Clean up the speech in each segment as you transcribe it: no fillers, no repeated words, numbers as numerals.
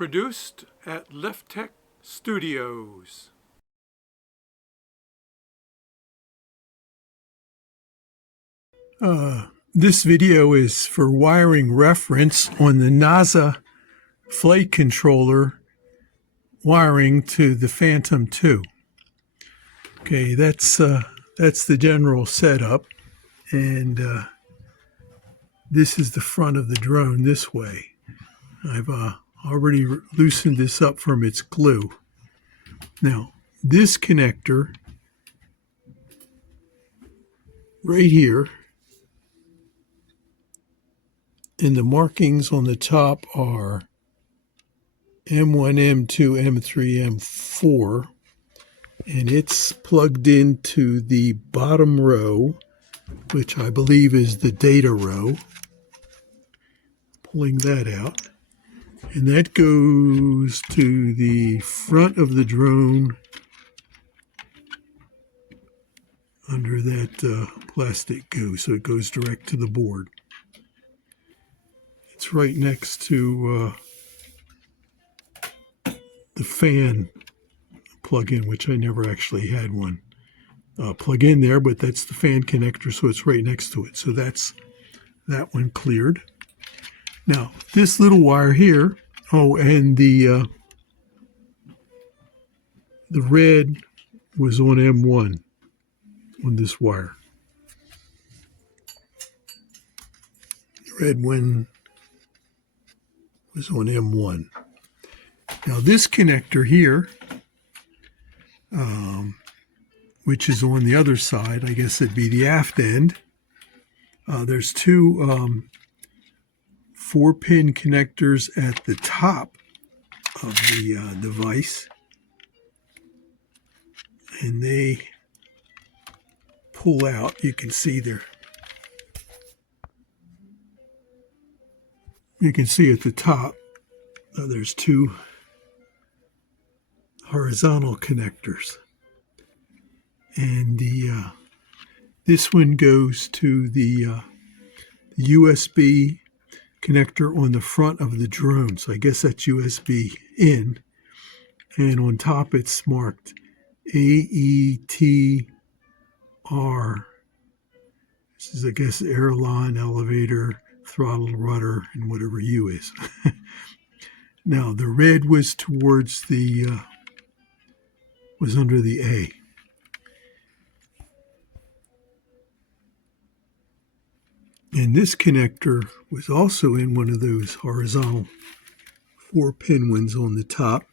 Produced at Left Tech Studios. This video is for wiring reference on the NAZA flight controller wiring to the Phantom 2. Okay, that's the general setup, and this is the front of the drone this way. I've already loosened this up from its glue. Now, this connector right here, and the markings on the top are M1, M2, M3, M4, and it's plugged into the bottom row, which I believe is the data row. Pulling that out. And that goes to the front of the drone under that plastic goo, so it goes direct to the board. It's right next to the fan plug-in, which I never actually had one plug in there, but that's the fan connector, so it's right next to it. So that's that one cleared. Now, this little wire here, and the red was on M1 on this wire. The red one was on M1. Now, this connector here, which is on the other side, I guess it'd be the aft end. There's two 4-pin connectors at the top of the device, and they pull out. You can see there. You can see at the top there's two horizontal connectors, and this one goes to the USB connector on the front of the drone. So I guess that's USB in, and on top it's marked AETR. This is, I guess, airline, elevator, throttle, rudder, and whatever U is. Now the red was towards the was under the A. And this connector was also in one of those horizontal 4-pin ones on the top.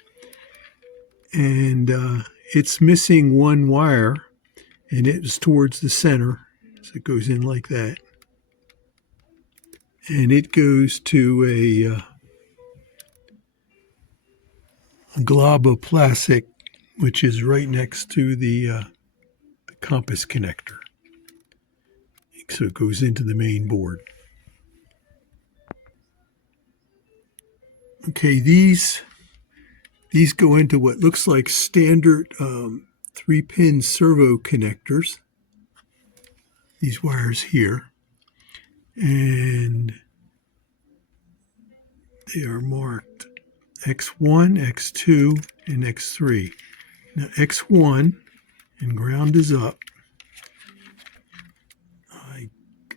And it's missing one wire, and it's towards the center. So it goes in like that. And it goes to a glob of plastic, which is right next to the compass connector. So it goes into the main board. Okay, these go into what looks like standard 3-pin servo connectors. These wires here. And they are marked X1, X2, and X3. Now X1, and ground is up.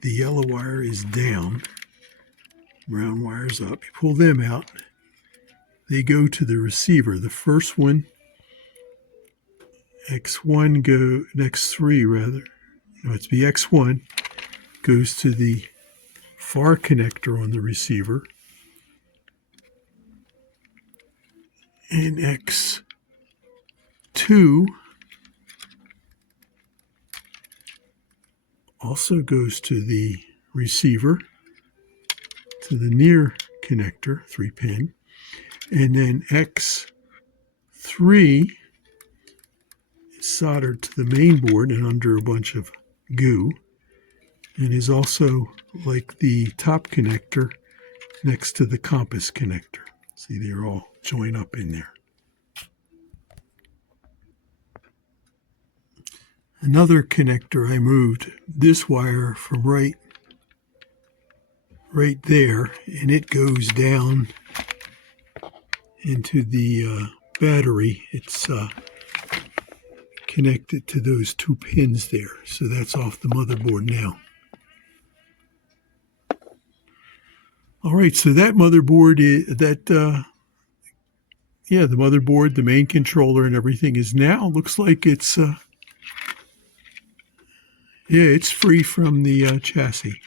The yellow wire is down, brown wire's up. You pull them out, they go to the receiver. The first one, X1 X3 rather, no, it's the X1, goes to the far connector on the receiver. And X2 also goes to the receiver, to the near connector, 3-pin, and then X3 is soldered to the main board and under a bunch of goo, and is also like the top connector next to the compass connector. See, they're all joined up in there. Another connector, I moved this wire from right there, and it goes down into the battery. It's connected to those two pins there. So that's off the motherboard now. All right, so that motherboard the motherboard, the main controller, and everything is now looks like it's it's free from the chassis.